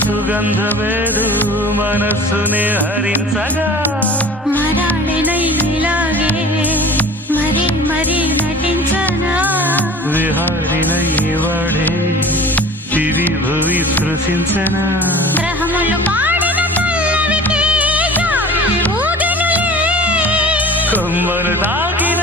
సుగంధమేదు మనస్సునే హరించగా మరాళినైలాగే మరీ మరీ నటించనా విహారినై వాడే దివి భువి స్పృశించనా గ్రహములు పాడిన పల్లవికి జాబిలి ఊగెనులే కొమ్మను తాకిన